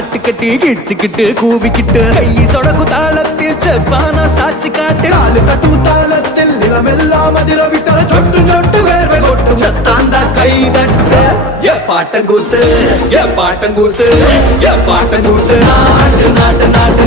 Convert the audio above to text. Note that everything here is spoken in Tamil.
காட்டுக்கட்டி கிச்சுக்கிட்டு கூவிக்கிட்டு கை சொடக்கு தாளத்தில் செப்பானா சாட்சி காட்டு காலு கட்டும் தாளத்தில் நிலமெல்லாம் அதிர விட்ட சொட்டு சொட்டு வேர்வை கொட்டும் சத்தாந்தா கை தட்டு ஏ பாட்டங்கூத்து ஏ பாட்டங்கூத்து ஏ பாட்டங்கூத்து நாட்டு நாட்டு நாட்டு